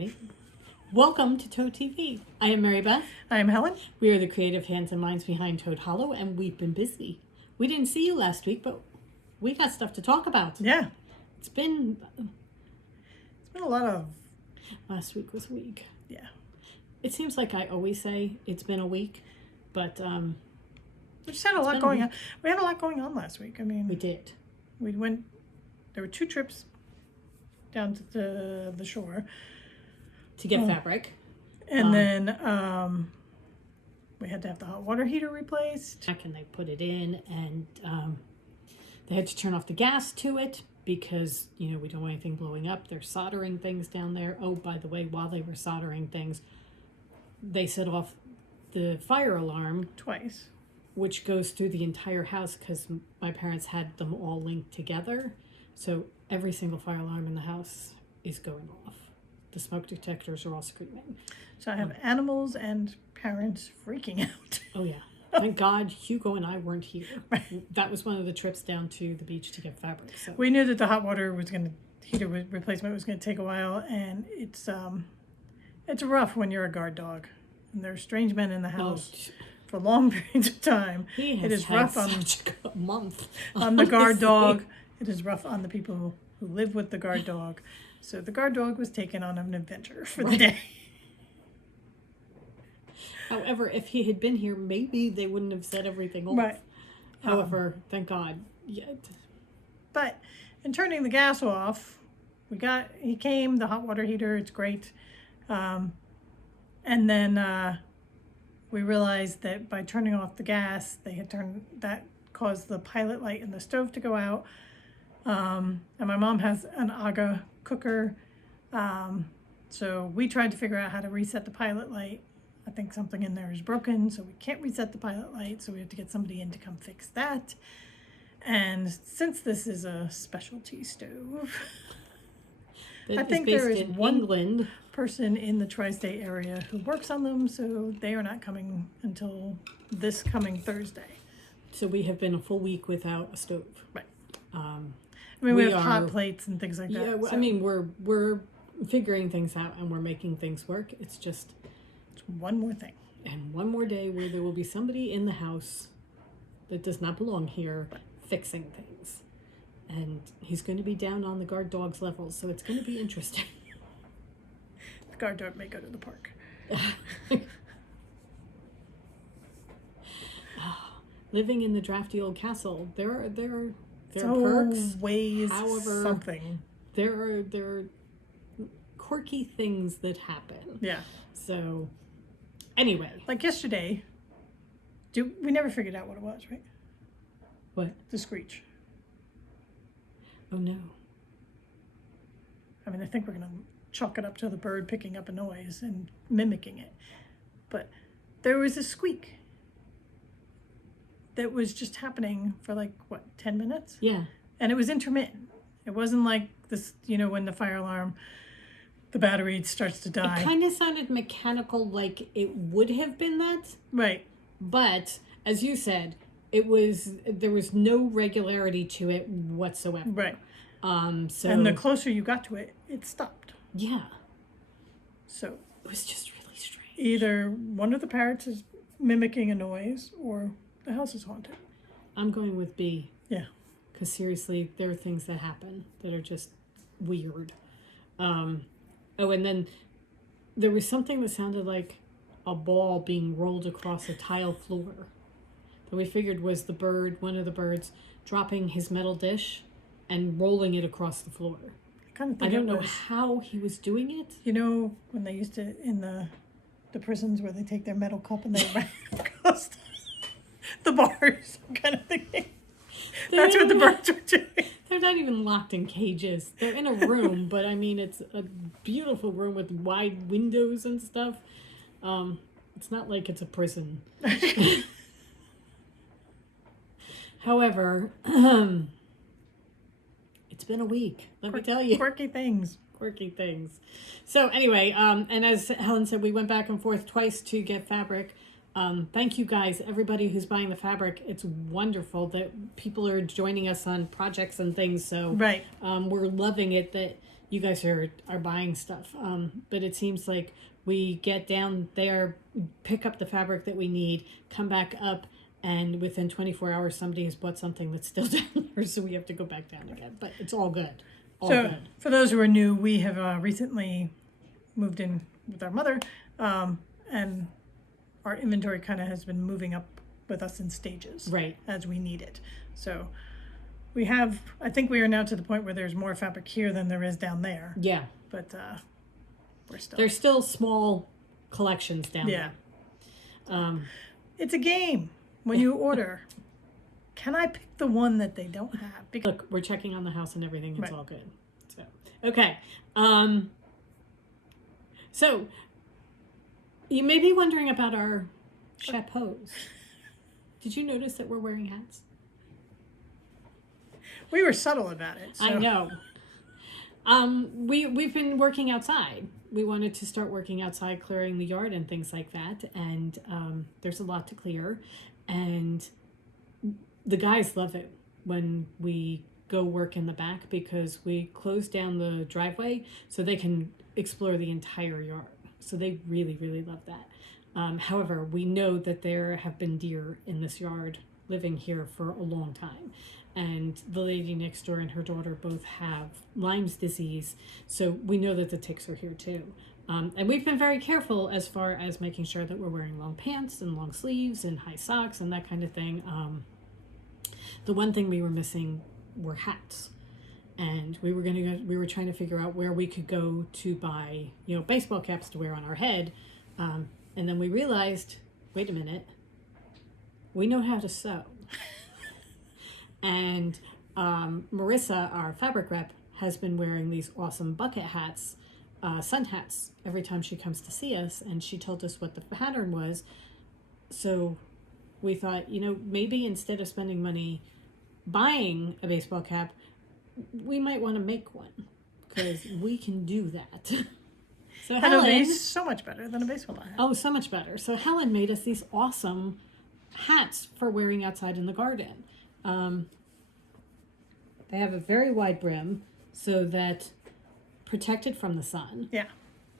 me. Welcome to Toad TV. I am Mary Beth. I am Helen. We are the creative hands and minds behind Toad Hollow, and we've been busy. We didn't see you last week, but we got stuff to talk about. Yeah. It's been a lot of... Last week was a week. Yeah. It seems like I always say it's been a week, but we just had a lot going on. We had a lot going on last week. I mean... We did. We went... There were 2 trips down to the shore. To get fabric. And then we had to have the hot water heater replaced. And they put it in, and they had to turn off the gas to it because, you know, we don't want anything blowing up. They're soldering things down there. Oh, by the way, while they were soldering things, they set off the fire alarm. Twice. Which goes through the entire house because my parents had them all linked together. So every single fire alarm in the house is going off. The smoke detectors are all screaming. So I have animals and parents freaking out. Oh, yeah. Thank God Hugo and I weren't here. That was one of the trips down to the beach to get fabric. So we knew that the hot water heater replacement was going to take a while, and it's rough when you're a guard dog. And there are strange men in the house for long periods of time. It is rough such a month on the guard dog. It is rough on the people who live with the guard dog. So the guard dog was taken on an adventure for the day. However, if he had been here, maybe they wouldn't have set everything off. Right. However, thank God. Yet. But in turning the gas off, he came, the hot water heater, it's great. And then we realized that by turning off the gas, that caused the pilot light in the stove to go out. And my mom has an Aga cooker. So we tried to figure out how to reset the pilot light. I think something in there is broken, so we can't reset the pilot light. So we have to get somebody in to come fix that. And since this is a specialty stove, I think there is one person in the tri-state area who works on them. So they are not coming until this coming Thursday. So we have been a full week without a stove. Right. I mean, we have hot plates and things like that. Yeah, so. I mean, we're figuring things out and we're making things work. It's just one more thing. And one more day where there will be somebody in the house that does not belong here fixing things. And he's going to be down on the guard dog's level, so it's going to be interesting. The guard dog may go to the park. Living in the drafty old castle, there are perks. Ways, however, something. There are quirky things that happen. Yeah. So, anyway. Like yesterday, we never figured out what it was, right? What? The screech. Oh, no. I mean, I think we're going to chalk it up to the bird picking up a noise and mimicking it. But there was a squeak that was just happening for 10 minutes? Yeah. And it was intermittent. It wasn't like this, when the fire alarm, the battery starts to die. It kind of sounded mechanical, like it would have been that. Right. But, as you said, there was no regularity to it whatsoever. Right. So. And the closer you got to it, it stopped. Yeah. So. It was just really strange. Either one of the parrots is mimicking a noise or the house is haunted. I'm going with B. Yeah. Because seriously, there are things that happen that are just weird. And then there was something that sounded like a ball being rolled across a tile floor. That we figured was one of the birds, dropping his metal dish and rolling it across the floor. I don't know how he was doing it. You know, when they used to, in the prisons where they take their metal cup and they run across the bars kind of thing. That's what the birds were doing. They're not even locked in cages. They're in a room, but I mean, it's a beautiful room with wide windows and stuff. It's not like it's a prison. However, it's been a week, let me tell you. Quirky things. So anyway, and as Helen said, we went back and forth twice to get fabric. Thank you guys, everybody who's buying the fabric. It's wonderful that people are joining us on projects and things. So right. We're loving it that you guys are buying stuff. But it seems like we get down there, pick up the fabric that we need, come back up, and within 24 hours somebody has bought something that's still down there, so we have to go back down again. But it's all good. All So, good. for those who are new, we have recently moved in with our mother, and our inventory kind of has been moving up with us in stages Right. as we need it. So we have, I think we are now to the point where there's more fabric here than there is down there, Yeah. but we're still. There's still small collections down Yeah. there. It's a game when you order. Can I pick the one that they don't have? Because Look, we're checking on the house and everything. It's Right. all good. So, okay. So, you may be wondering about our chapeaus. Did you notice that we're wearing hats? we were subtle about it. So. I know. We've been working outside. We wanted to start working outside, clearing the yard and things like that. And there's a lot to clear. And the guys love it when we go work in the back because we close down the driveway so they can explore the entire yard. So they really, really love that. However, we know that there have been deer in this yard living here for a long time. And the lady next door and her daughter both have Lyme's disease. So we know that the ticks are here too. And we've been very careful as far as making sure that we're wearing long pants and long sleeves and high socks and that kind of thing. The one thing we were missing were hats. And we were trying to figure out where we could go to buy, baseball caps to wear on our head. And then we realized, wait a minute, we know how to sew. And Marissa, our fabric rep, has been wearing these awesome bucket hats, sun hats, every time she comes to see us. And she told us what the pattern was. So we thought, maybe instead of spending money buying a baseball cap, we might want to make one because we can do that. So Helen, so much better than a baseball hat. Oh, so much better. So Helen made us these awesome hats for wearing outside in the garden. They have a very wide brim so that protected from the sun. Yeah.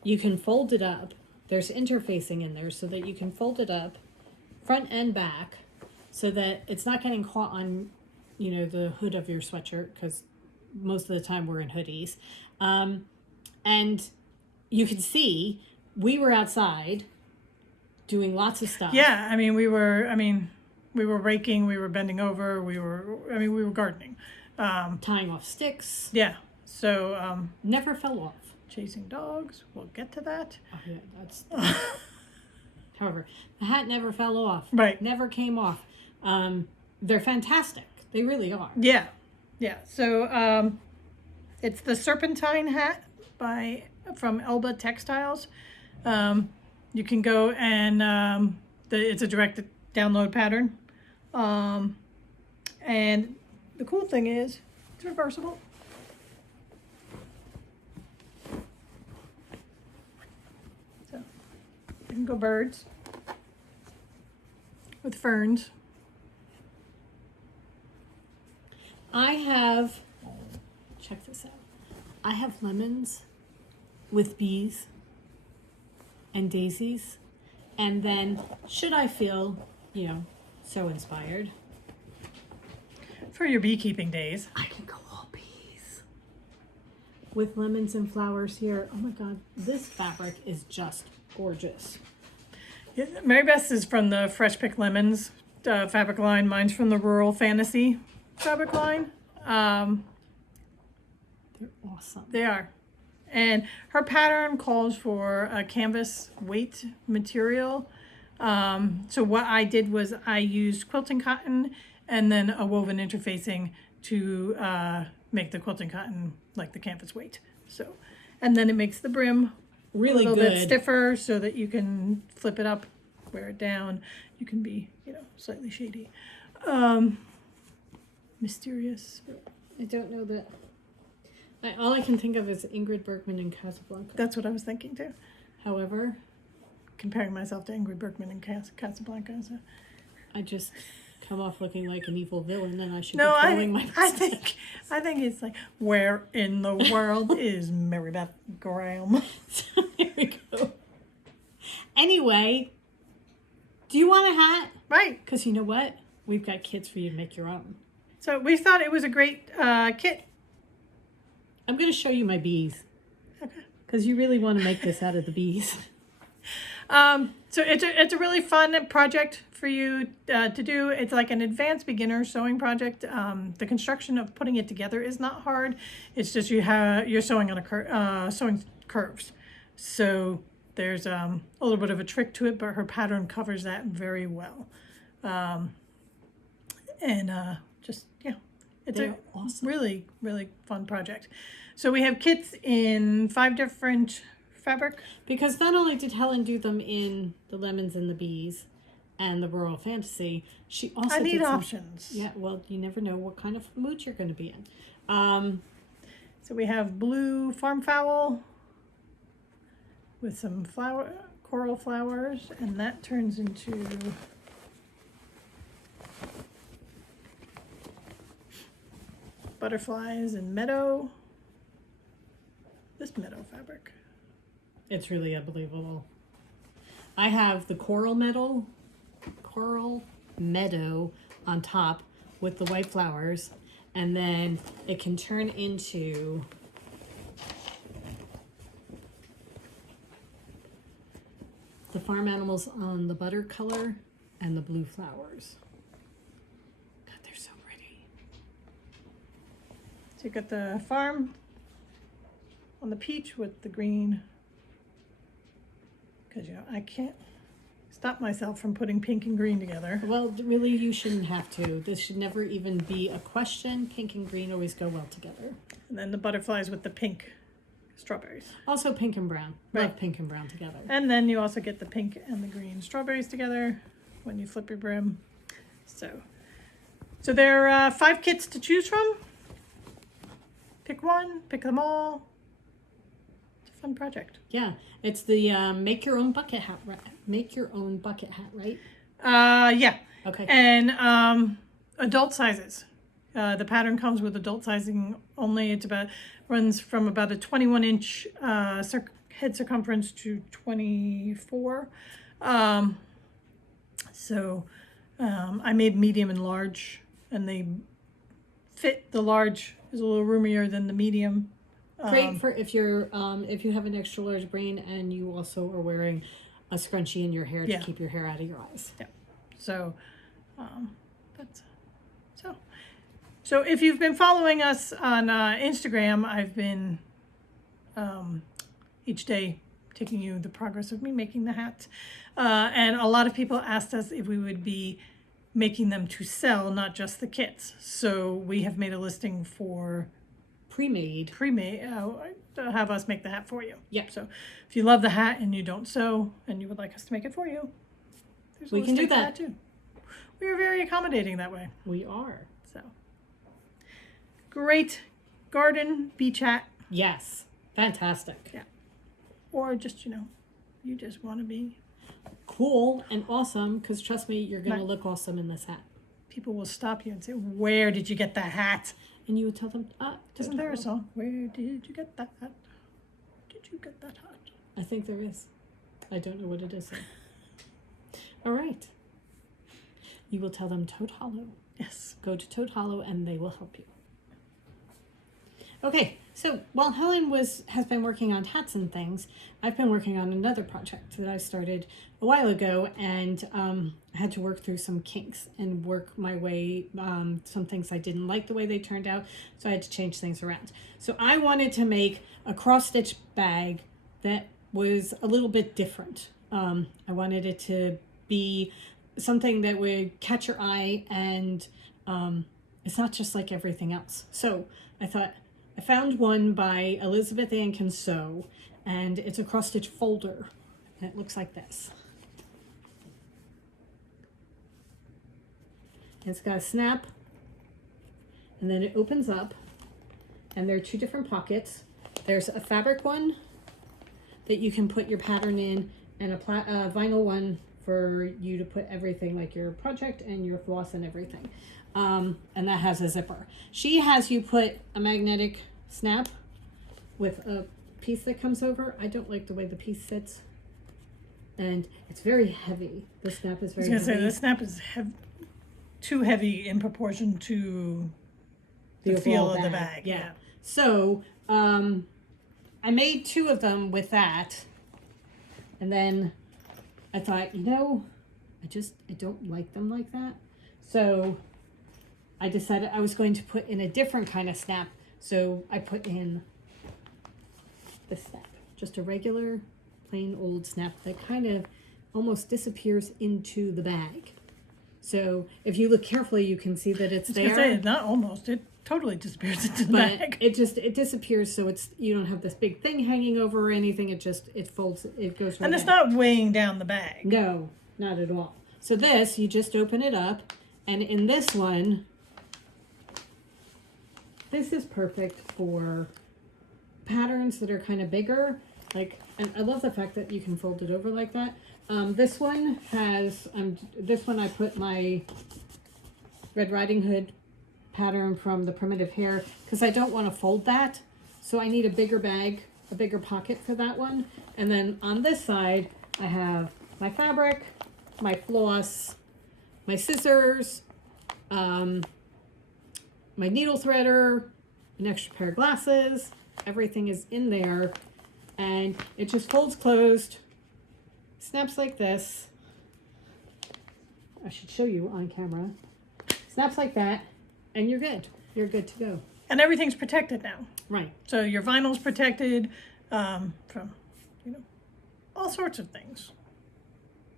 You can fold it up. There's interfacing in there so that you can fold it up front and back so that it's not getting caught on, the hood of your sweatshirt because most of the time we're in hoodies. And you can see we were outside doing lots of stuff. Yeah, we were raking, we were bending over, we were gardening. Tying off sticks. Yeah. So Never fell off. chasing dogs, we'll get to that. Oh yeah, that's however, the hat never fell off. Right. Never came off. They're fantastic. They really are. Yeah. Yeah. So it's the Serpentine hat from Elba Textiles. You can go and it's a direct download pattern. And the cool thing is it's reversible. So you can go birds with ferns. Check this out. I have lemons with bees and daisies. And then, should I feel, so inspired, For your beekeeping days. I can go all bees. With lemons and flowers here. Oh my God, this fabric is just gorgeous. Yeah, Mary Beth's is from the Fresh Pick Lemons fabric line. Mine's from the Rural Fantasy fabric line. They're awesome. They are. And her pattern calls for a canvas weight material. So what I did was I used quilting cotton and then a woven interfacing to make the quilting cotton like the canvas weight. So, and then it makes the brim Really a little good. bit stiffer so that you can flip it up, wear it down. You can be, slightly shady. Mysterious. I don't know that. All I can think of is Ingrid Bergman in Casablanca. That's what I was thinking too. However, Comparing myself to Ingrid Bergman in Casablanca. So. I just come off looking like an evil villain, and I should No, be throwing my I think it's like, where in the world is Mary Beth Graham? So there we go. Anyway, do you want a hat? Right. Because you know what? We've got kits for you to make your own. So we thought it was a great kit. I'm going to show you my bees. Okay. Because you really want to make this out of the bees. So it's a really fun project for you to do. It's like an advanced beginner sewing project. The construction of putting it together is not hard. It's just you're sewing on a sewing curves. So there's a little bit of a trick to it, but her pattern covers that very well. It's They're awesome. really, really fun project. So we have kits in 5 different fabric. Because not only did Helen do them in the Lemons and the Bees and the Rural Fantasy, she also I need did some, options. Yeah, well, you never know what kind of mood you're going to be in. So we have blue farm fowl with some coral flowers, and that turns into butterflies and meadow. This meadow fabric. It's really unbelievable. I have the coral meadow on top with the white flowers, and then it can turn into the farm animals on the butter color and the blue flowers. God, they're so pretty. So you got the farm on the peach with the green. Because, I can't stop myself from putting pink and green together. Well, really, you shouldn't have to. This should never even be a question. Pink and green always go well together. And then the butterflies with the pink strawberries. Also pink and brown. Right. Love pink and brown together. And then you also get the pink and the green strawberries together when you flip your brim. So there are 5 kits to choose from. Pick one, pick them all. It's a fun project. Yeah, it's the make your own bucket hat. Make your own bucket hat, right? Yeah. Okay. And adult sizes. The pattern comes with adult sizing only. It's runs from about a 21-inch head circumference to 24. I made medium and large, and they fit. The large is a little roomier than the medium. Great for if you have an extra large brain and you also are wearing a scrunchie in your hair to keep your hair out of your eyes. Yeah. So if you've been following us on Instagram, I've been each day taking you the progress of me making the hats. And a lot of people asked us if we would be making them to sell, not just the kits. So we have made a listing for Pre-made. To have us make the hat for you. Yeah. So if you love the hat and you don't sew and you would like us to make it for you, there's a We can do listing for that too. We are very accommodating that way. We are. So great garden beach hat. Yes. Fantastic. Yeah. Or just, you just want to be. Cool and awesome, because trust me, you're going to Right. look awesome in this hat. People will stop you and say, "Where did you get that hat?" And you would tell them, Isn't there a song? Where did you get that hat? Did you get that hat? I think there is. I don't know what it is. Though. All right. You will tell them Toad Hollow. Yes. Go to Toad Hollow and they will help you. Okay, so while Helen has been working on hats and things, I've been working on another project that I started a while ago, and I had to work through some kinks and work my way, some things I didn't like the way they turned out, so I had to change things around. So I wanted to make a cross-stitch bag that was a little bit different. I wanted it to be something that would catch your eye, and it's not just like everything else. So I thought, I found one by Elizabeth Ann Can Sew, and it's a cross-stitch folder, and it looks like this. It's got a snap, and then it opens up, and there are 2 different pockets. There's a fabric one that you can put your pattern in, and a vinyl one for you to put everything, like your project and your floss and everything. And that has a zipper. She has you put a magnetic snap with a piece that comes over. I don't like the way the piece sits. And it's very heavy. The snap is very heavy. I was going to say, the snap is too heavy in proportion to the feel of the bag. Yeah. So, I made 2 of them with that. And then I thought, you know, I don't like them like that. So I decided I was going to put in a different kind of snap. So I put in this snap, just a regular plain old snap that kind of almost disappears into the bag. So if you look carefully, you can see that it's there. I was going to say, not almost, it totally disappears into the bag. It disappears, so you don't have this big thing hanging over or anything. It folds, it goes right And it's in. not weighing down the bag. No, not at all. So this, you just open it up, and in this one, this is perfect for patterns that are kind of bigger. Like, and I love the fact that you can fold it over like that. This one has, I put my Red Riding Hood pattern from the Primitive Hair, because I don't want to fold that. So I need a bigger bag, a bigger pocket for that one. And then on this side, I have my fabric, my floss, my scissors, my needle threader, an extra pair of glasses. Everything is in there, and it just folds closed, snaps like this. I should show you on camera. Snaps like that, and you're good. You're good to go. And everything's protected now. Right. So your vinyl's protected from, all sorts of things.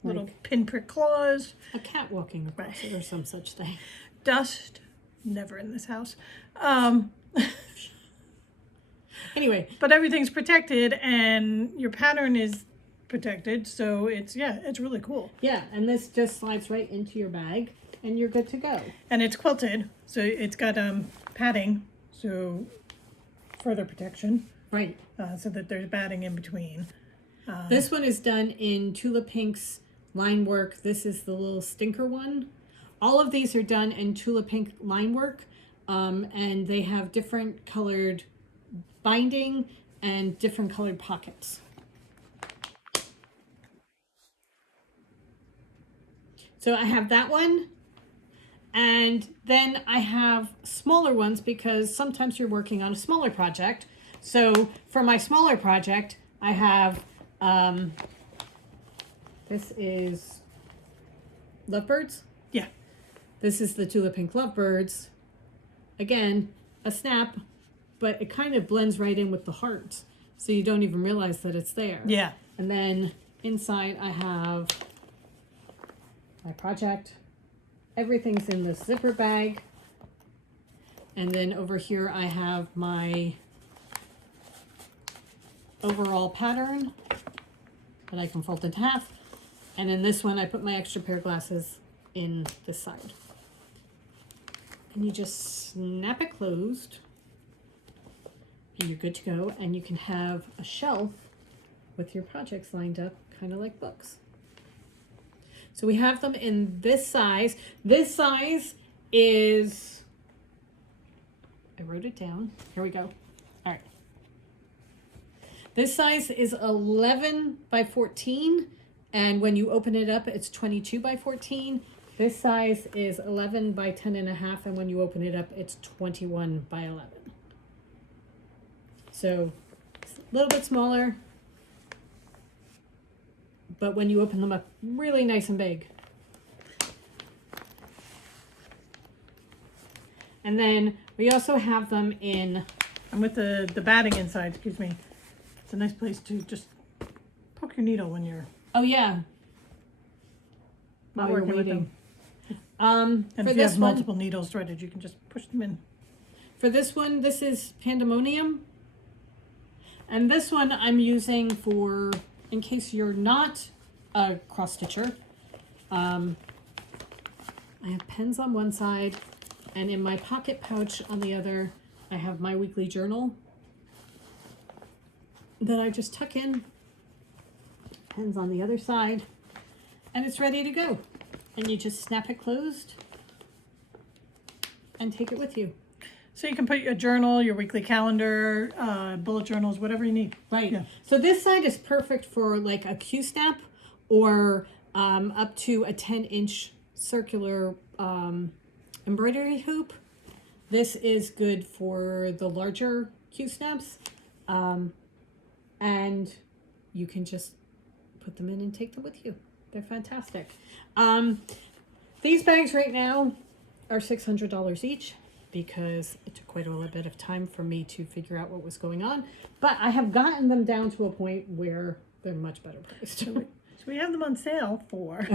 Little pinprick claws. A cat walking across it or some such thing. Dust, never in this house. Anyway. But everything's protected and your pattern is protected. So it's really cool. Yeah, and this just slides right into your bag and you're good to go. And it's quilted. So it's got padding. So further protection. Right. So that there's batting in between. This one is done in Tula Pink's line work. This is the little stinker one. All of these are done in Tula Pink line work, and they have different colored binding and different colored pockets. So I have that one, and then I have smaller ones because sometimes you're working on a smaller project. So for my smaller project, I have, this is Lovebirds. Yeah. This is the Tula Pink Lovebirds. Again, a snap, but it kind of blends right in with the hearts. So you don't even realize that it's there. Yeah. And then inside I have my project. Everything's in this zipper bag. And then over here I have my overall pattern that I can fold in half. And in this one I put my extra pair of glasses in this side. And you just snap it closed and you're good to go. And you can have a shelf with your projects lined up, kind of like books. So we have them in this size. This size is, I wrote it down. Here we go. All right. This size is 11 by 14. And when you open it up, it's 22 by 14. This size is 11 by 10 and a half. And when you open it up, it's 21 by 11. So it's a little bit smaller. But when you open them up, really nice and big. And then we also have them in... And with the batting inside, excuse me, it's a nice place to just poke your needle when you're... Oh, yeah. Not While you're working with waiting. And for if you this have one, multiple needles threaded, you can just push them in. For this one, this is Pandemonium. And this one I'm using for, in case you're not a cross stitcher. I have pens on one side, and in my pocket pouch on the other, I have my weekly journal that I just tuck in. Pens on the other side. and it's ready to go. And you just snap it closed and take it with you. So you can put your journal, your weekly calendar, bullet journals, whatever you need. Right. Yeah. So this side is perfect for like a Q-snap or up to a 10-inch circular embroidery hoop. This is good for the larger Q-snaps. And you can just put them in and take them with you. They're fantastic. These bags right now are $600 each because it took quite a little bit of time for me to figure out what was going on. But I have gotten them down to a point where they're much better priced. So we have them on sale for.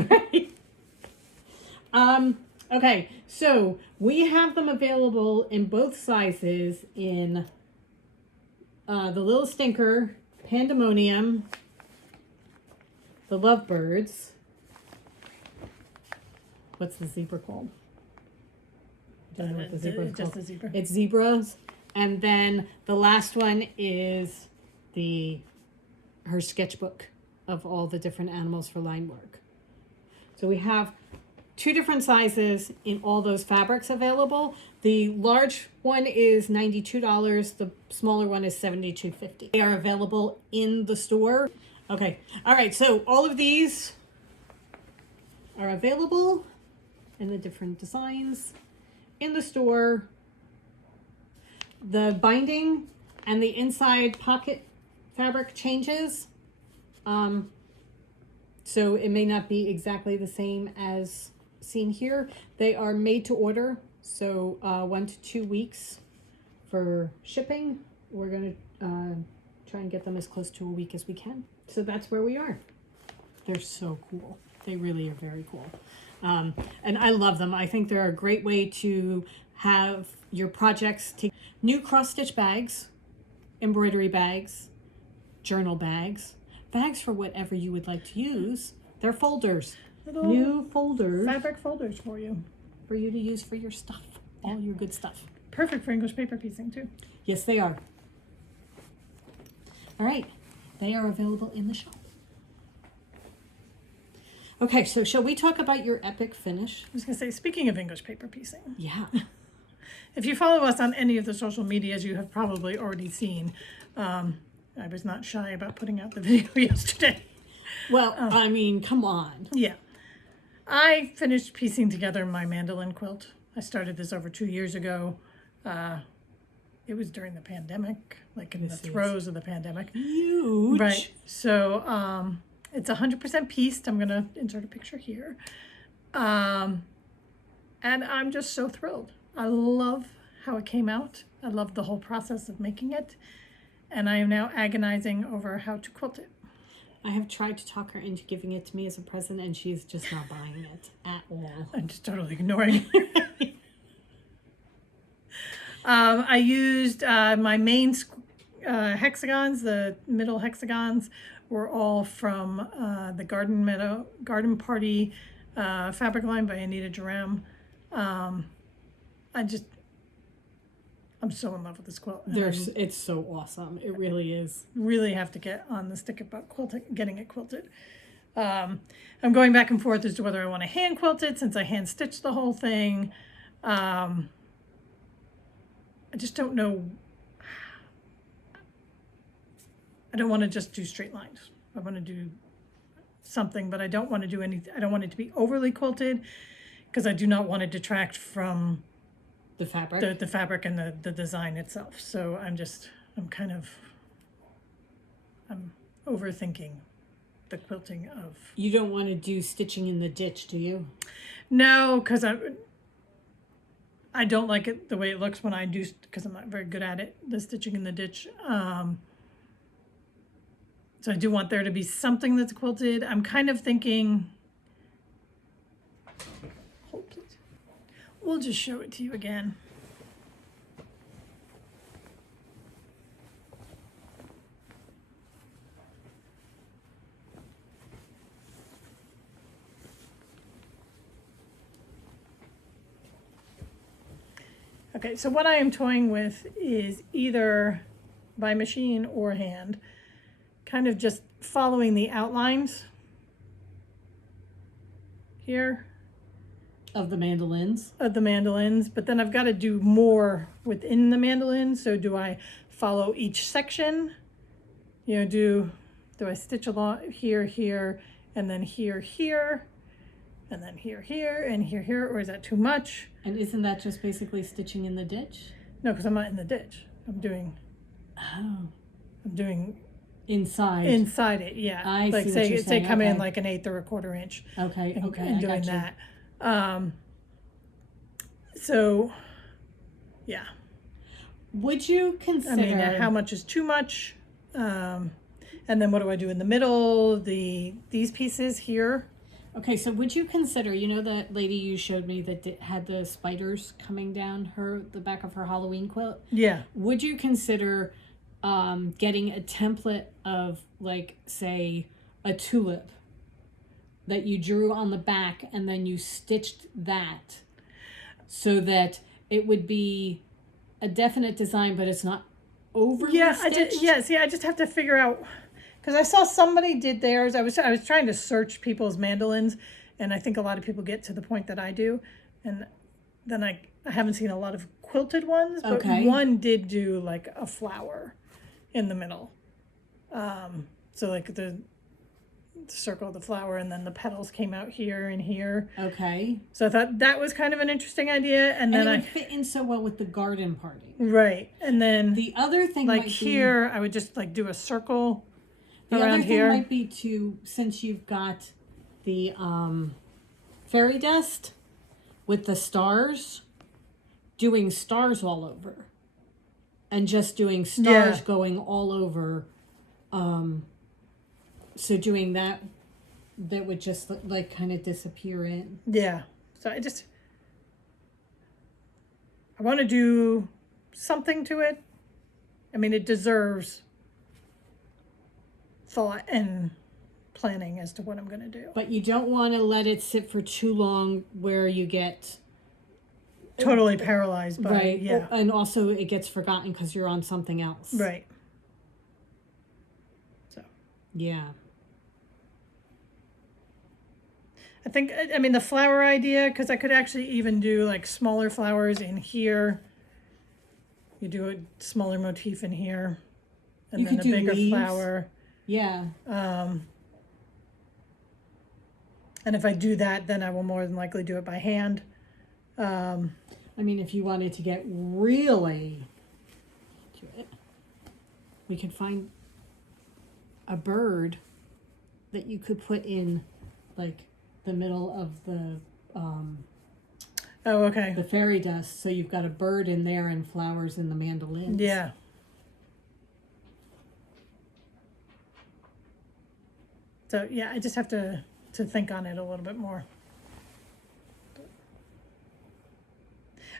Okay, so we have them available in both sizes in the Little Stinker, Pandemonium, the Lovebirds. What's the zebra called? I don't know what the zebra is Just called. a zebra. It's zebras. And then the last one is her sketchbook of all the different animals for line work. So we have 2 different sizes in all those fabrics available. The large one is $92. The smaller one is $72.50. They are available in the store. Okay. All right. So all of these are available in the different designs in the store. The binding and the inside pocket fabric changes. So it may not be exactly the same as seen here. They are made to order, so 1 to 2 weeks for shipping. We're going to try and get them as close to a week as we can. So that's where we are. They're so cool. They really are very cool. And I love them. I think they're a great way to have your projects take new cross-stitch bags, embroidery bags, journal bags, bags for whatever you would like to use. They're folders. Little New folders fabric folders for you. for you to use for your stuff, all your good stuff. Perfect for English paper piecing too. Yes, they are. All right, they are available in the shop. Okay, so shall we talk about your EPPic finish? I was gonna say, speaking of English paper piecing, Yeah. if you follow us on any of the social medias, you have probably already seen. I was not shy about putting out the video yesterday. Well, I mean, come on. Yeah. I finished piecing together my mandolin quilt. I started this over 2 years ago. It was during the pandemic, like in the throes of the pandemic. Huge. Right. So it's 100% pieced. I'm going to insert a picture here. And I'm just so thrilled. I love how it came out. I love the whole process of making it. And I am now agonizing over how to quilt it. I have tried to talk her into giving it to me as a present, and she's just not buying it at all. I'm just totally ignoring it. I used my main hexagons. The middle hexagons were all from the Garden Party fabric line by Anita Jerem. I'm so in love with this quilt. It's so awesome. It really is. Really have to get on the stick about quilting, getting it quilted. I'm going back and forth as to whether I want to hand quilt it since I hand stitched the whole thing. I just don't know. I don't want to just do straight lines. I want to do something, but I don't want to do anything. I don't want it to be overly quilted because I do not want to detract from The fabric. the fabric and the design itself. So I'm overthinking the quilting of. You don't want to do stitching in the ditch, do you? No, because I don't like it the way it looks when I do, because I'm not very good at it, the stitching in the ditch. So I do want there to be something that's quilted. I'm kind of thinking, hold please. We'll just show it to you again. Okay, so what I am toying with is either by machine or hand, kind of just following the outlines here Of the mandolins. of the mandolins, but then I've got to do more within the mandolin. So do I follow each section? You know, do I stitch along here, here, and then here, here, and then here, here, and here, here, or is that too much? And isn't that just basically stitching in the ditch? No, because I'm not in the ditch. I'm doing Inside. inside it. Yeah, I like see what say you're say saying. come in Okay. like an 1/8 or a 1/4 inch. Okay, And, okay. and I doing got you. that. So, yeah. Would you I consider mean, how much is too much? And then what do I do in the middle? These pieces here. Okay, so would you consider, you know that lady you showed me that had the spiders coming down the back of her Halloween quilt? Yeah. Would you consider getting a template of, like, say, a tulip that you drew on the back and then you stitched that so that it would be a definite design, but it's not overly stitched? See, I just have to figure out, because I saw somebody did theirs. I was trying to search people's mandolins, and I think a lot of people get to the point that I do, and then I haven't seen a lot of quilted ones, but Okay. one did do like a flower in the middle. So like the circle of the flower, and then the petals came out here and here. Okay. So I thought that was kind of an interesting idea, and then And it would fit in so well with the garden party. right, and then The other thing like might here, I would just like do a circle be, the around other thing here. might be to, since you've got the fairy dust with the stars, doing stars all over, and just doing stars Yeah. going all over. So doing that would just like kind of disappear in. Yeah. So I want to do something to it. I mean, it deserves thought and planning as to what I'm going to do. But you don't want to let it sit for too long where you get Totally paralyzed by, right. yeah. And also it gets forgotten because you're on something else. Right. So Yeah. I think, I mean, the flower idea, because I could actually even do like smaller flowers in here. You do a smaller motif in here, and You then could a do bigger leaves. flower. Yeah. And if I do that, then I will more than likely do it by hand. I mean, if you wanted to get really to it, we could find a bird that you could put in, like, the middle of the Oh, okay. fairy dust. So you've got a bird in there and flowers in the mandolins. Yeah. So yeah, I just have to think on it a little bit more.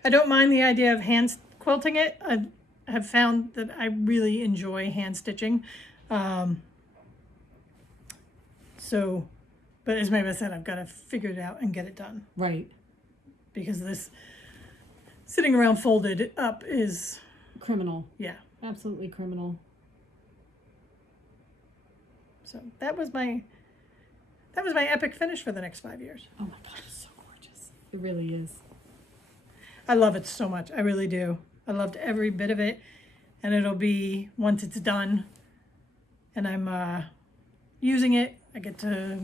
I don't mind the idea of hand quilting it. I have found that I really enjoy hand stitching. So, but as Mabel said, I've got to figure it out and get it done, Right. because this sitting around folded up is, Criminal. yeah. Absolutely criminal. So that was my epic finish for the next 5 years. Oh my God, it's so gorgeous. It really is. I love it so much. I really do. I loved every bit of it. And it'll be, once it's done and I'm using it, I get to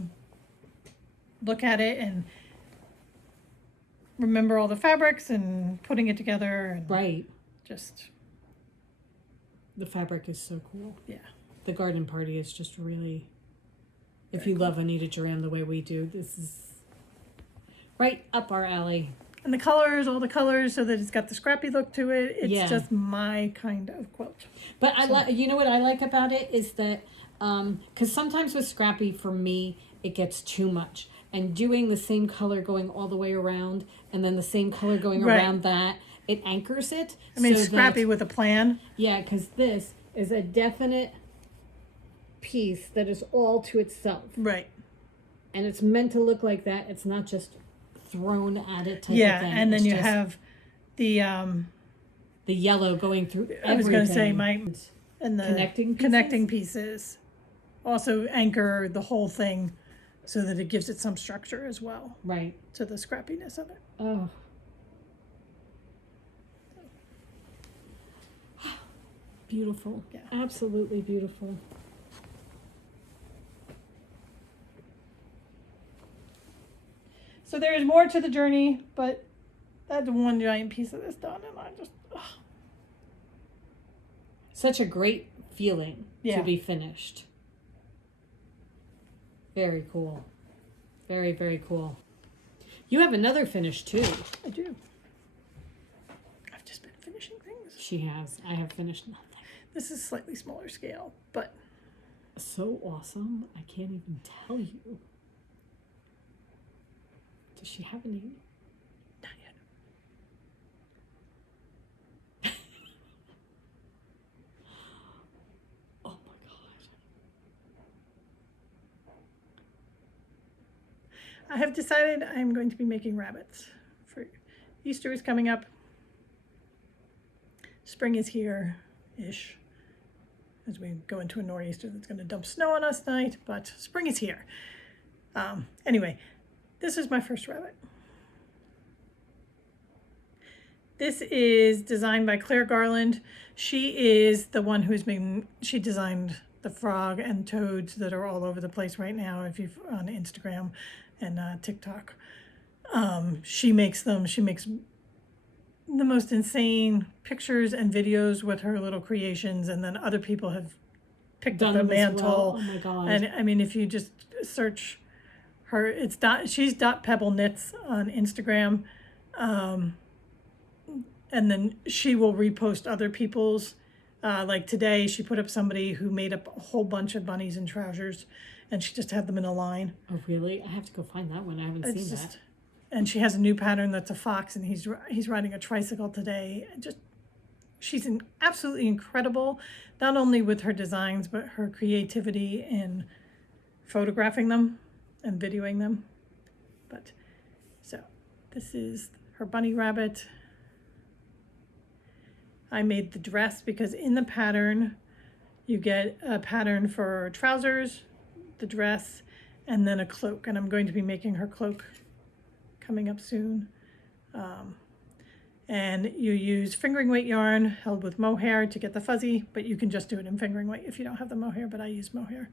look at it and remember all the fabrics and putting it together, and Right. just, The fabric is so cool. yeah. The garden party is just really, if you love Anita Duran the way we do, this is right up our alley. And the colors, all the colors, so that it's got the scrappy look to it. It's Yeah. just my kind of quilt. But I like, you know what I like about it is that, because sometimes with scrappy, for me, it gets too much. And doing the same color going all the way around, and then the same color going Right. around that, it anchors it. I mean, so scrappy that- with a plan. yeah, because this is a definite piece that is all to itself. Right. And it's meant to look like that. It's not just thrown at it type Yeah, of thing. and then It's you just have the the yellow going through everything. I was going to say and the Connecting pieces? connecting pieces also anchor the whole thing so that it gives it some structure as well Right. to the scrappiness of it. Oh. Beautiful. Yeah. Absolutely beautiful. So there is more to the journey, but that's one giant piece of this done, and I just, Such a great feeling Yeah. to be finished. Very cool. Very, very cool. You have another finish too. I do. I've just been finishing things. She has. I have finished nothing. This is slightly smaller scale, but So awesome. I can't even tell you. Does she have any? not yet. Oh my God. I have decided I'm going to be making rabbits. For Easter is coming up. Spring is here-ish. As we go into a nor'easter that's going to dump snow on us tonight, but spring is here. Anyway, this is my first rabbit. This is designed by Claire Garland. She is the one she designed the frog and toads that are all over the place right now, if you've on Instagram and TikTok. She makes them. She makes the most insane pictures and videos with her little creations, and then other people have picked up the Done them as mantle. well. Oh my God. And I mean, if you just search her, she's Pebble Knits on Instagram, and then she will repost other people's. Like today, she put up somebody who made up a whole bunch of bunnies and trousers, and she just had them in a line. Oh really? I have to go find that one. I haven't seen that. And she has a new pattern that's a fox, and he's riding a tricycle today. She's absolutely incredible, not only with her designs, but her creativity in photographing them and videoing them. But so this is her bunny rabbit. I made the dress because in the pattern, you get a pattern for trousers, the dress, and then a cloak. And I'm going to be making her cloak coming up soon. And you use fingering weight yarn held with mohair to get the fuzzy, but you can just do it in fingering weight if you don't have the mohair, but I use mohair.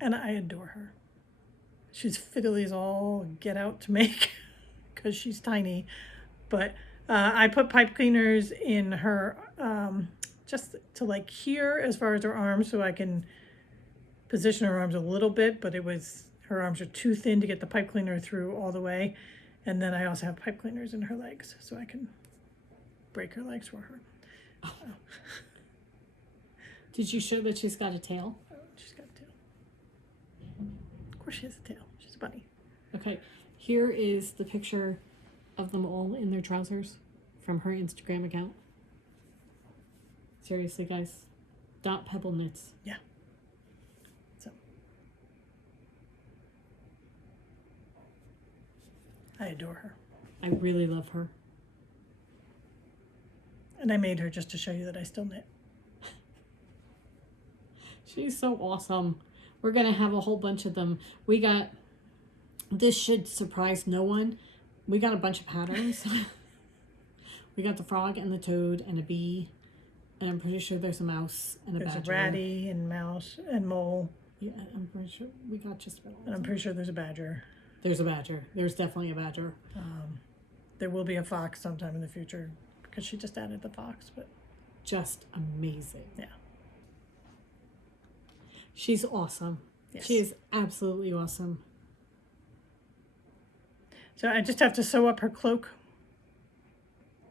And I adore her. She's fiddly as all get out to make because she's tiny. But I put pipe cleaners in her just to like here as far as her arms, so I can position her arms a little bit, but her arms are too thin to get the pipe cleaner through all the way. And then I also have pipe cleaners in her legs, so I can break her legs for her. Oh. Did you show that she's got a tail? Oh, she's got a tail. Of course she has a tail. She's a bunny. Okay, here is the picture of them all in their trousers from her Instagram account. Seriously, guys. Pebble Knits. Yeah. So I adore her. I really love her. And I made her just to show you that I still knit. She's so awesome. We're going to have a whole bunch of them. This should surprise no one. We got a bunch of patterns. We got the frog and the toad and a bee. And I'm pretty sure there's a mouse and a badger. There's a ratty and mouse and mole. Yeah, I'm pretty sure we got just about all And I'm pretty sure there's a badger. There's a badger. There's definitely a badger. There will be a fox sometime in the future because she just added the fox, but Just amazing. yeah. She's awesome. Yes. She is absolutely awesome. So I just have to sew up her cloak.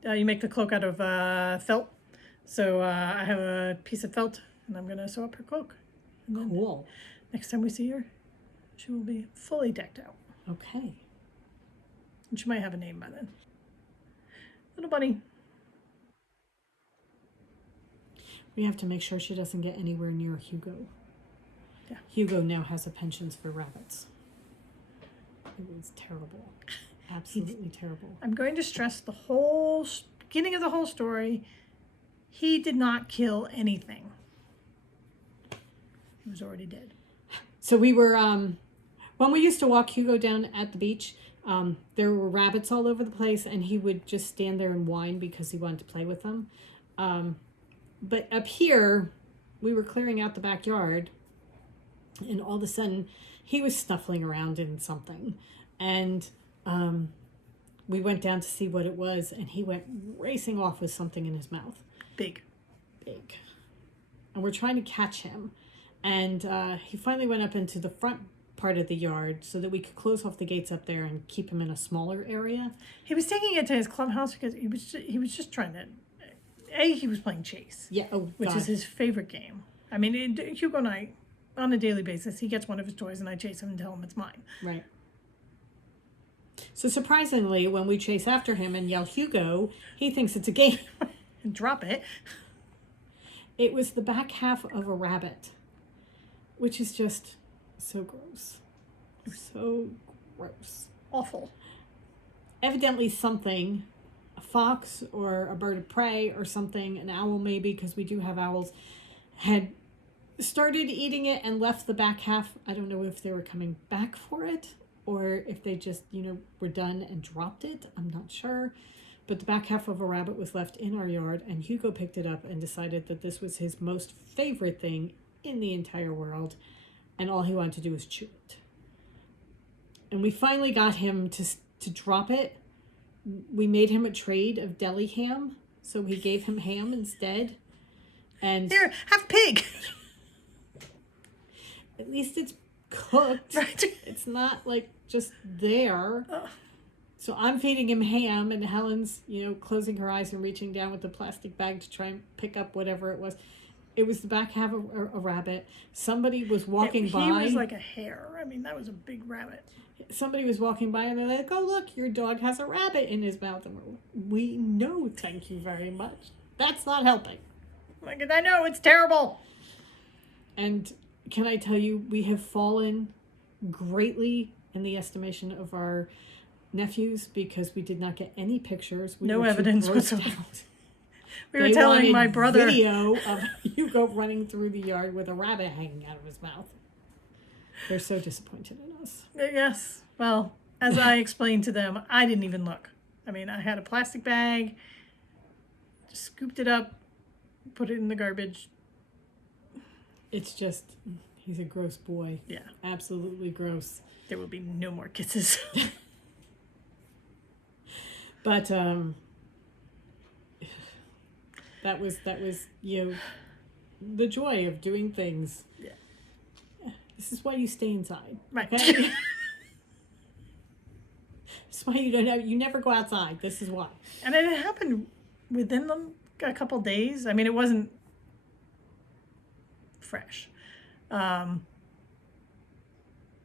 You make the cloak out of felt. So I have a piece of felt and I'm going to sew up her cloak. And then Cool. next time we see her, she will be fully decked out. Okay. And she might have a name by then. Little bunny. We have to make sure she doesn't get anywhere near Hugo. Yeah. Hugo now has a penchant for rabbits. It was terrible. Absolutely terrible. I'm going to stress the whole beginning of the whole story. He did not kill anything. He was already dead. So we were, when we used to walk Hugo down at the beach, there were rabbits all over the place, and he would just stand there and whine because he wanted to play with them. But up here, we were clearing out the backyard, and all of a sudden, he was snuffling around in something. And we went down to see what it was, and he went racing off with something in his mouth. Big. And we're trying to catch him. And he finally went up into the front part of the yard so that we could close off the gates up there and keep him in a smaller area. He was taking it to his clubhouse because he was just trying to. He was playing chase. Yeah, which is his favorite game. I mean, Hugo and I, on a daily basis, he gets one of his toys and I chase him and tell him it's mine. Right. So surprisingly, when we chase after him and yell Hugo, he thinks it's a game. And drop it. It was the back half of a rabbit, which is just so gross. So gross. Awful. Evidently something, a fox or a bird of prey or something, an owl maybe, because we do have owls, had started eating it and left the back half. I don't know if they were coming back for it or if they just, were done and dropped it. I'm not sure. But the back half of a rabbit was left in our yard, and Hugo picked it up and decided that this was his most favorite thing in the entire world, and all he wanted to do was chew it. And we finally got him to drop it. We made him a trade of deli ham, so we gave him ham instead. And here, have pig. At least it's cooked. Right. It's not like just there. So I'm feeding him ham, and Helen's, closing her eyes and reaching down with the plastic bag to try and pick up whatever it was. It was the back half of a rabbit. Somebody was walking by. He was like a hare. I mean, that was a big rabbit. Somebody was walking by, and they're like, "Oh, look, your dog has a rabbit in his mouth." And we know, thank you very much. That's not helping. Like, I know, it's terrible. And can I tell you, we have fallen greatly in the estimation of our nephews because we did not get any pictures. No evidence whatsoever. We were They telling my wanted brother video of Hugo running through the yard with a rabbit hanging out of his mouth. They're so disappointed in us. Yes. Well, as I explained to them, I didn't even look. I mean, I had a plastic bag, just scooped it up, put it in the garbage. It's just, he's a gross boy. Yeah. Absolutely gross. There will be no more kisses. But that was the joy of doing things. Yeah. This is why you stay inside. Right. Okay? This is why you never go outside. This is why. And it happened within a couple days. I mean, it wasn't fresh.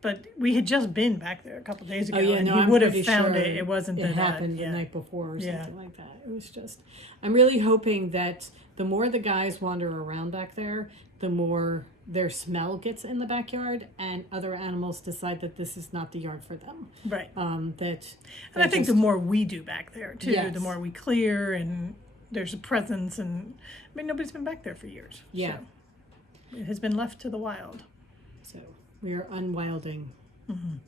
But we had just been back there a couple days ago, and he would have found it. It wasn't it that happened the night before or something like that. It was just. I'm really hoping that the more the guys wander around back there, the more their smell gets in the backyard, and other animals decide that this is not the yard for them. Right. And I think the more we do back there too, Yes. the more we clear, and there's a presence, and I mean, nobody's been back there for years. Yeah. So it has been left to the wild. So we are unwilding. Mm-hmm.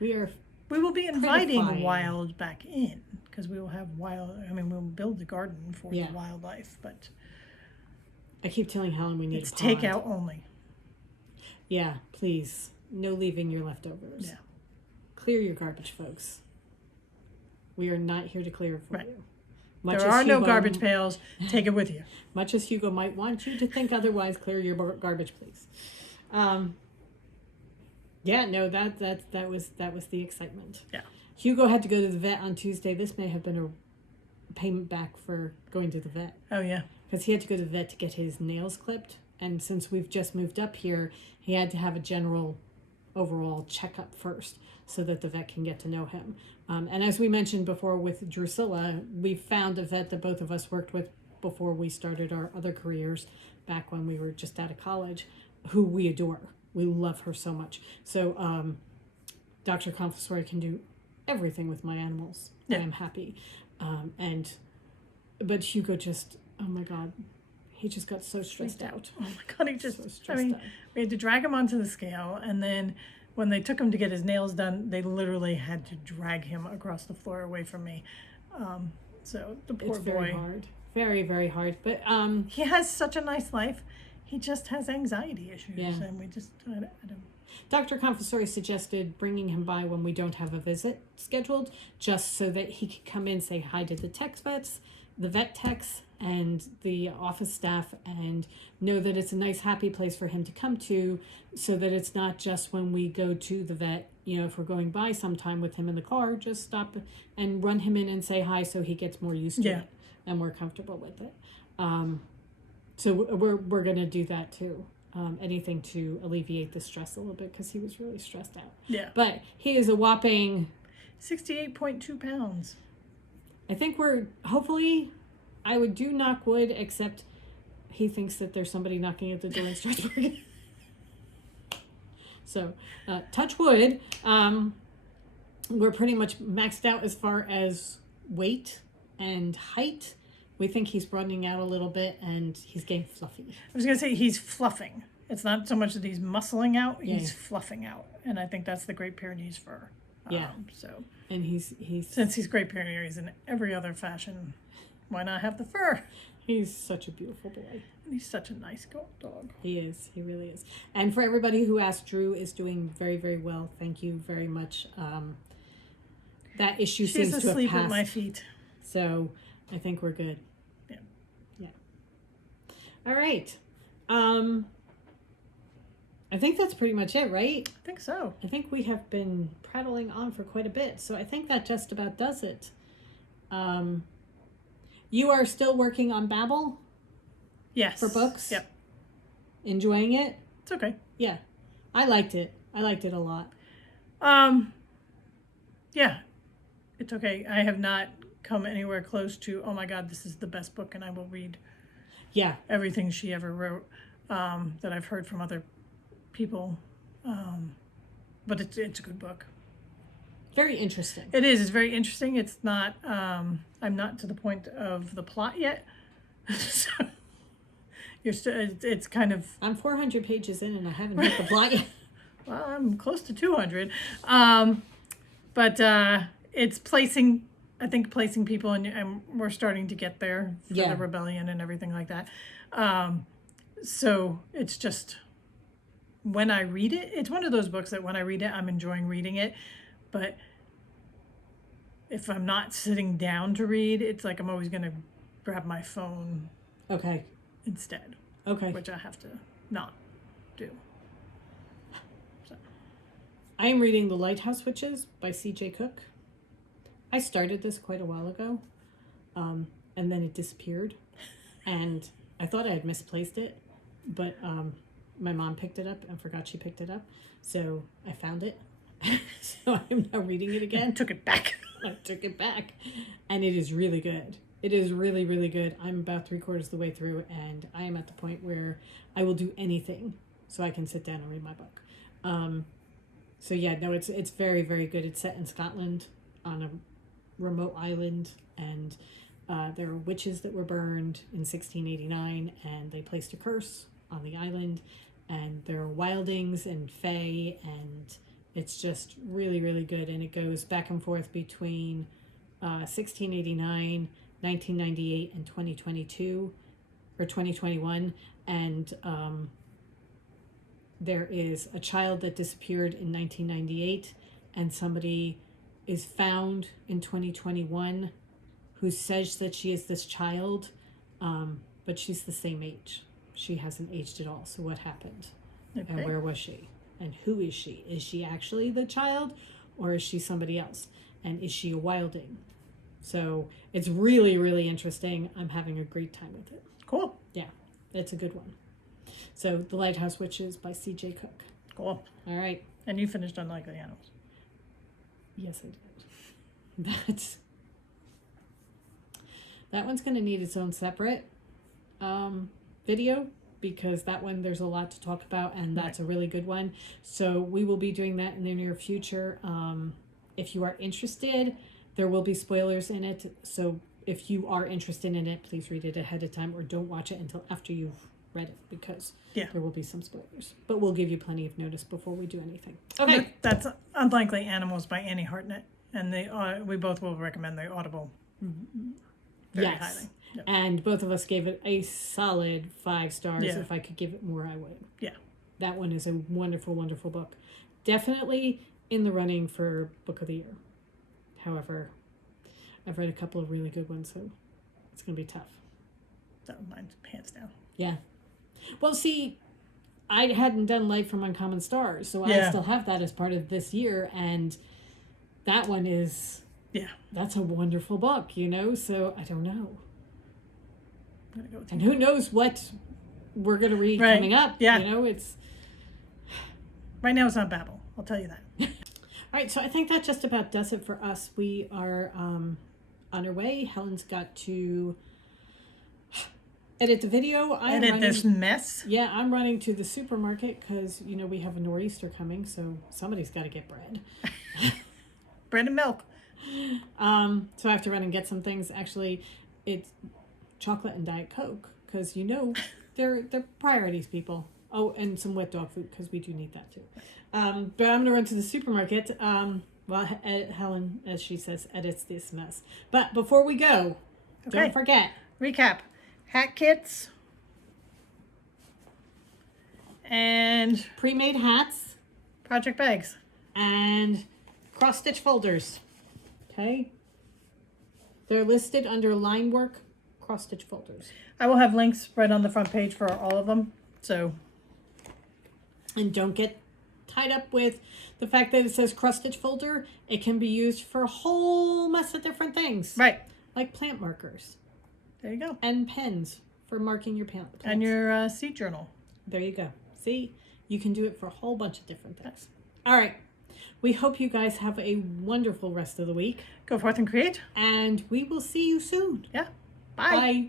We will be inviting Critifying. wild back in because we will have wild. I mean, we'll build the garden for the wildlife, but I keep telling Helen we need it's a pond. takeout only. Yeah, please. No leaving your leftovers. Yeah. Clear your garbage, folks. We are not here to clear it for Right. you. There are no garbage pails. Take it with you. Much as Hugo might want you to think otherwise, clear your garbage, please. Yeah, no, that was the excitement. Yeah. Hugo had to go to the vet on Tuesday. This may have been a payment back for going to the vet. Oh yeah. Because he had to go to the vet to get his nails clipped, and since we've just moved up here, he had to have a general overall checkup first so that the vet can get to know him. And as we mentioned before with Drusilla, we found a vet that both of us worked with before we started our other careers back when we were just out of college, who we adore. We love her so much. So Dr. Confessori can do everything with my animals. Yeah. I'm happy. But Hugo just, oh my God, he just got so stressed out. Oh my God, he just, So I stressed mean, out. we had to drag him onto the scale, and then when they took him to get his nails done, they literally had to drag him across the floor away from me. So the poor It's very boy. hard. Very, very hard. But He has such a nice life. He just has anxiety issues, Yeah. and we just, I don't. Dr. Confessori suggested bringing him by when we don't have a visit scheduled, just so that he could come in, say hi to the vet techs, and the office staff, and know that it's a nice, happy place for him to come to, so that it's not just when we go to the vet, you know, if we're going by sometime with him in the car, just stop and run him in and say hi so he gets more used to Yeah. it and more comfortable with it. So we're going to do that too. Anything to alleviate the stress a little bit, because he was really stressed out. Yeah. But he is a whopping, 68.2 pounds. I think we're, hopefully, I would do knock wood, except he thinks that there's somebody knocking at the door in Strasbourg. So, touch wood. We're pretty much maxed out as far as weight and height. We think he's running out a little bit, and he's getting fluffy. I was going to say he's fluffing. It's not so much that he's muscling out, Yeah. he's fluffing out. And I think that's the Great Pyrenees fur. Yeah. So And he's since he's Great Pyrenees in every other fashion, why not have the fur? he's such a beautiful boy. And he's such a nice dog. He is. He really is. And for everybody who asked, Drew is doing very, very well. Thank you very much. That issue She's seems to have asleep passed. at my feet. So I think we're good. Yeah. Yeah. All right. I think that's pretty much it, right? I think so. I think we have been prattling on for quite a bit. So I think that just about does it. You are still working on Babbel Yes. for books? Yep. Enjoying it? It's okay. Yeah. I liked it. I liked it a lot. Yeah. It's okay. I have not come anywhere close to, oh my God, this is the best book and I will read Yeah. everything she ever wrote, that I've heard from other people. But it's a good book. Very interesting. It is. It's very interesting. It's not, I'm not to the point of the plot yet. So you're still, it's kind of, I'm 400 pages in and I haven't hit the plot yet. well, I'm close to 200. But it's placing people, and we're starting to get there for Yeah. the rebellion and everything like that. So it's just, when I read it, it's one of those books that when I read it, I'm enjoying reading it. But if I'm not sitting down to read, it's like I'm always going to grab my phone Okay. instead, Okay. which I have to not do. So. I am reading The Lighthouse Witches by C.J. Cook. I started this quite a while ago, and then it disappeared. And I thought I had misplaced it, but my mom picked it up and forgot she picked it up. So I found it. So I'm now reading it again. Took it back. I took it back. And it is really good. It is really, really good. I'm about 3/4 of the way through, and I am at the point where I will do anything so I can sit down and read my book. So yeah, no, it's very, very good. It's set in Scotland on a remote island, and there are witches that were burned in 1689, and they placed a curse on the island, and there are wildings and fae, and it's just really, really good. And it goes back and forth between 1689, 1998, and 2022 or 2021, and there is a child that disappeared in 1998, and somebody is found in 2021 who says that she is this child, but she's the same age. She hasn't aged at all. So what happened? Okay. And where was she? And who is she? Is she actually the child, or is she somebody else? And is she a wilding? So it's really, really interesting. I'm having a great time with it. Cool. Yeah, it's a good one. So The Lighthouse Witches by C.J. Cook. Cool. All right. And you finished Unlikely Animals. Yes, I did. That one's going to need its own separate video, because that one there's a lot to talk about, and that's a really good one. So we will be doing that in the near future. If you are interested, there will be spoilers in it. So if you are interested in it, please read it ahead of time or don't watch it until after you've read it because Yeah. there will be some spoilers. But we'll give you plenty of notice before we do anything. Okay. That's Unlikely Animals by Annie Hartnett, and we both will recommend the Audible very Yes. highly. Yep. And both of us gave it a solid 5 stars. Yeah. If I could give it more, I would. Yeah. That one is a wonderful, wonderful book. Definitely in the running for Book of the Year. However, I've read a couple of really good ones, so it's going to be tough. So mine's hands down. Yeah. Well, see, I hadn't done Light from Uncommon Stars, so I Yeah. still have that as part of this year, and that one is... Yeah. That's a wonderful book, so I don't know. I'm gonna go with And who knows what we're going to read Right. coming up. Yeah. It's... Right now it's not Babel. I'll tell you that. All right, so I think that just about does it for us. We are on our way. Helen's got to edit the video. Edit this mess. Yeah, I'm running to the supermarket because, we have a nor'easter coming, so somebody's got to get bread. Bread and milk. So I have to run and get some things. Actually, it's chocolate and Diet Coke because, they're priorities, people. Oh, and some wet dog food because we do need that too. But I'm going to run to the supermarket while Helen, as she says, edits this mess. But before we go, Okay. don't forget. Recap. Hat kits. And Pre-made hats project bags. and cross-stitch folders. Okay? They're listed under line work cross-stitch folders. I will have links right on the front page for all of them. So, And don't get tied up with the fact that it says cross-stitch folder. It can be used for a whole mess of different things. right. Like plant markers There you go. and pens for marking your plants. And your seed journal. There you go. See? You can do it for a whole bunch of different things. All right. We hope you guys have a wonderful rest of the week. Go forth and create. And we will see you soon. Yeah. Bye.